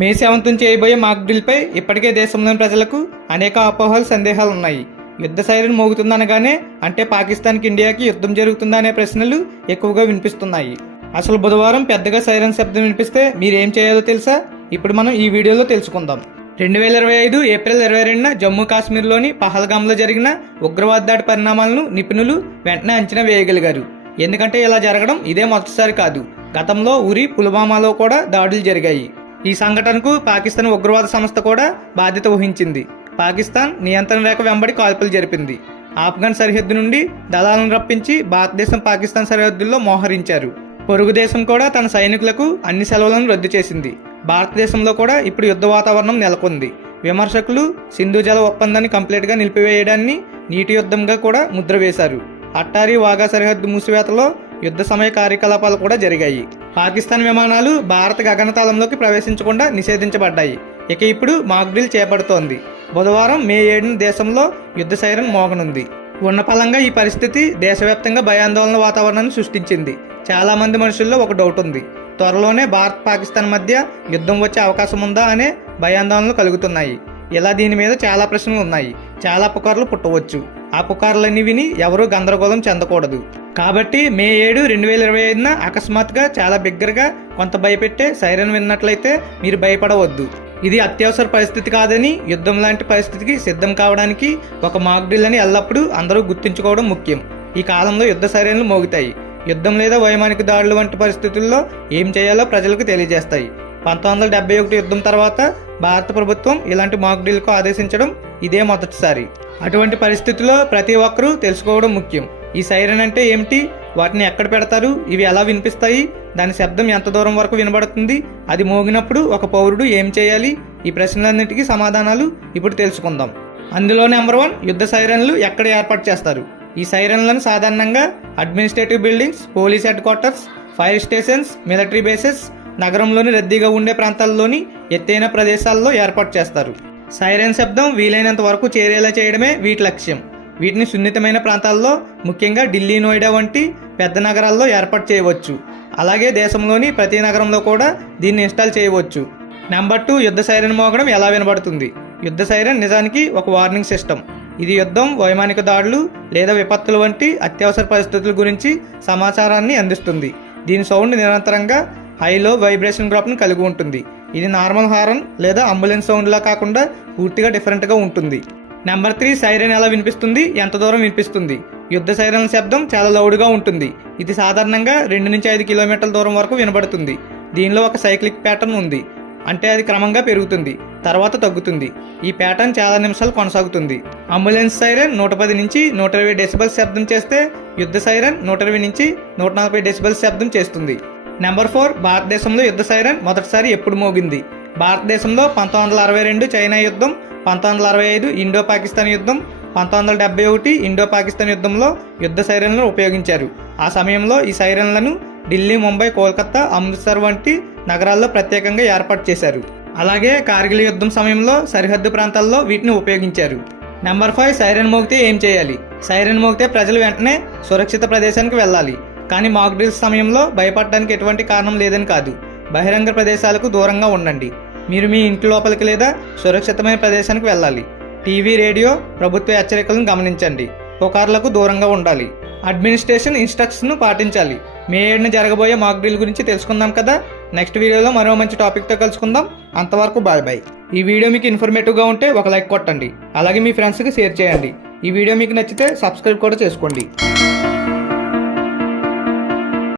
మే 7న చేయబోయే మాక్ డ్రిల్పై ఇప్పటికే దేశంలోని ప్రజలకు అనేక అపోహలు సందేహాలు ఉన్నాయి. యుద్ధ సైరన్ మోగుతుందనగానే అంటే పాకిస్తాన్కి ఇండియాకి యుద్ధం జరుగుతుందా అనే ప్రశ్నలు ఎక్కువగా వినిపిస్తున్నాయి. అసలు బుధవారం పెద్దగా సైరన్ శబ్దం వినిపిస్తే మీరేం చేయాలో తెలుసా? ఇప్పుడు మనం ఈ వీడియోలో తెలుసుకుందాం. 2025 ఏప్రిల్ 22న జమ్మూ కాశ్మీర్లోని పహల్గామ్లో జరిగిన ఉగ్రవాద దాడి పరిణామాలను నిపుణులు వెంటనే అంచనా వేయగలిగారు. ఎందుకంటే ఇలా జరగడం ఇదే మొదటిసారి కాదు. గతంలో ఉరి, పుల్వామాలో కూడా దాడులు జరిగాయి. ఈ సంఘటనకు పాకిస్తాన్ ఉగ్రవాద సంస్థ కూడా బాధ్యత వహించింది. పాకిస్తాన్ నియంత్రణ రేఖ వెంబడి కాల్పులు జరిపింది. ఆఫ్ఘన్ సరిహద్దు నుండి దళాలను రప్పించి భారతదేశం పాకిస్తాన్ సరిహద్దుల్లో మోహరించారు. పొరుగు దేశం కూడా తన సైనికులకు అన్ని సెలవులను రద్దు చేసింది. భారతదేశంలో కూడా ఇప్పుడు యుద్ధ వాతావరణం నెలకొంది. విమర్శకులు సింధు జల ఒప్పందాన్ని కంప్లీట్గా నిలిపివేయడాన్ని నీటి యుద్ధంగా కూడా ముద్ర వేశారు. అట్టారీ, వాఘా సరిహద్దు మూసివేతలో యుద్ధ సమయ కార్యకలాపాలు కూడా జరిగాయి. పాకిస్తాన్ విమానాలు భారత గగనతలంలోకి ప్రవేశించకుండా నిషేధించబడ్డాయి. ఇక ఇప్పుడు మాక్ డ్రిల్ చేపడుతోంది. బుధవారం మే 7న దేశంలో యుద్ధ సైరన్ మోగనుంది. ఉన్నపలంగా ఈ పరిస్థితి దేశవ్యాప్తంగా భయాందోళన వాతావరణాన్ని సృష్టించింది. చాలా మంది మనుషుల్లో ఒక డౌట్ ఉంది. త్వరలోనే భారత్ పాకిస్తాన్ మధ్య యుద్ధం వచ్చే అవకాశం ఉందా అనే భయాందోళనలు కలుగుతున్నాయి. ఇలా దీని మీద చాలా ప్రశ్నలు ఉన్నాయి. చాలా పుకార్లు పుట్టవచ్చు. ఆ పుకార్లన్నీ విని ఎవరూ గందరగోళం చెందకూడదు. కాబట్టి మే 7, 2025న అకస్మాత్తుగా చాలా బిగ్గరగా కొంత భయపెట్టే సైరన్ విన్నట్లయితే మీరు భయపడవద్దు. ఇది అత్యవసర పరిస్థితి కాదని, యుద్ధం లాంటి పరిస్థితికి సిద్ధం కావడానికి ఒక మాక్ డ్రిల్ అని ఎల్లప్పుడూ అందరూ గుర్తుంచుకోవడం ముఖ్యం. ఈ కాలంలో యుద్ధ సైరన్లు మోగుతాయి. యుద్ధం లేదా వైమానిక దాడులు వంటి పరిస్థితుల్లో ఏం చేయాలో ప్రజలకు తెలియజేస్తాయి. 1971 యుద్ధం తర్వాత భారత ప్రభుత్వం ఇలాంటి మాక్ డ్రిల్కు ఆదేశించడం ఇదే మొదటిసారి. అటువంటి పరిస్థితుల్లో ప్రతి ఒక్కరూ తెలుసుకోవడం ముఖ్యం. ఈ సైరన్ అంటే ఏమిటి, వాటిని ఎక్కడ పెడతారు, ఇవి ఎలా వినిపిస్తాయి, దాని శబ్దం ఎంత దూరం వరకు వినబడుతుంది, అది మోగినప్పుడు ఒక పౌరుడు ఏం చేయాలి, ఈ ప్రశ్నలన్నిటికీ సమాధానాలు ఇప్పుడు తెలుసుకుందాం. అందులో నెంబర్ 1, యుద్ధ సైరన్లు ఎక్కడ ఏర్పాటు చేస్తారు. ఈ సైరన్లను సాధారణంగా administrative buildings, police head quarters, fire stations, military bases, నగరంలోని రద్దీగా ఉండే ప్రాంతాల్లోని ఎత్తైన ప్రదేశాల్లో ఏర్పాటు చేస్తారు. సైరన్ శబ్దం వీలైనంత వరకు చేరేలా చేయడమే వీటి లక్ష్యం. వీటిని సున్నితమైన ప్రాంతాల్లో, ముఖ్యంగా ఢిల్లీ, నోయిడా వంటి పెద్ద నగరాల్లో ఏర్పాటు చేయవచ్చు. అలాగే దేశంలోని ప్రతి నగరంలో కూడా దీన్ని ఇన్స్టాల్ చేయవచ్చు. నెంబర్ 2, యుద్ధ సైరన్ మోగడం ఎలా వినబడుతుంది. యుద్ధ సైరన్ నిజానికి ఒక వార్నింగ్ సిస్టమ్. ఇది యుద్ధం, వైమానిక దాడులు లేదా విపత్తులు వంటి అత్యవసర పరిస్థితుల గురించి సమాచారాన్ని అందిస్తుంది. దీని సౌండ్ నిరంతరంగా హైలో వైబ్రేషన్ డ్రాప్ను కలిగి ఉంటుంది. ఇది నార్మల్ హారన్ లేదా అంబులెన్స్ సౌండ్లా కాకుండా పూర్తిగా డిఫరెంట్గా ఉంటుంది. నెంబర్ 3, సైరన్ ఎలా వినిపిస్తుంది, ఎంత దూరం వినిపిస్తుంది. యుద్ధ సైరన్ శబ్దం చాలా లౌడ్గా ఉంటుంది. ఇది సాధారణంగా 2 నుంచి 5 కిలోమీటర్ల దూరం వరకు వినబడుతుంది. దీనిలో ఒక సైక్లిక్ ప్యాటర్న్ ఉంది. అంటే అది క్రమంగా పెరుగుతుంది, తర్వాత తగ్గుతుంది. ఈ ప్యాటర్న్ చాలా నిమిషాలు కొనసాగుతుంది. అంబులెన్స్ సైరన్ 110 నుంచి 120 డెసిబెల్స్ శబ్దం చేస్తే యుద్ధ సైరన్ 120 నుంచి 140 డెసిబెల్స్ శబ్దం చేస్తుంది. నెంబర్ 4, భారతదేశంలో యుద్ధ సైరన్ మొదటిసారి ఎప్పుడు మోగింది. భారతదేశంలో 1962 చైనా యుద్ధం, 1965 ఇండో పాకిస్తాన్ యుద్ధం, 1971 ఇండో పాకిస్తాన్ యుద్ధంలో యుద్ధ సైరన్లను ఉపయోగించారు. ఆ సమయంలో ఈ సైరన్లను ఢిల్లీ, ముంబై, కోల్కతా, అమృత్సర్ వంటి నగరాల్లో ప్రత్యేకంగా ఏర్పాటు చేశారు. అలాగే కార్గిల్ యుద్ధం సమయంలో సరిహద్దు ప్రాంతాల్లో వీటిని ఉపయోగించారు. నెంబర్ 5, సైరన్ మోగితే ఏం చేయాలి. సైరన్ మోగితే ప్రజలు వెంటనే సురక్షిత ప్రదేశానికి వెళ్ళాలి. కానీ మాక్ డ్రిల్స్ సమయంలో భయపడడానికి ఎటువంటి కారణం లేదని కాదు. బహిరంగ ప్రదేశాలకు దూరంగా ఉండండి. మీరు మీ ఇంటి లోపలికి లేదా సురక్షితమైన ప్రదేశానికి వెళ్ళాలి. టీవీ, రేడియో, ప్రభుత్వ హెచ్చరికలను గమనించండి. పుకార్లకు దూరంగా ఉండాలి. అడ్మినిస్ట్రేషన్ ఇన్స్ట్రక్షన్ను పాటించాలి. మే 7న జరగబోయే మాక్ డ్రిల్ గురించి తెలుసుకుందాం కదా. నెక్స్ట్ వీడియోలో మరో మంచి టాపిక్తో కలుసుకుందాం. అంతవరకు బాయ్ బాయ్. ఈ వీడియో మీకు ఇన్ఫర్మేటివ్గా ఉంటే ఒక లైక్ కొట్టండి. అలాగే మీ ఫ్రెండ్స్కి షేర్ చేయండి. ఈ వీడియో మీకు నచ్చితే సబ్స్క్రైబ్ కూడా చేసుకోండి.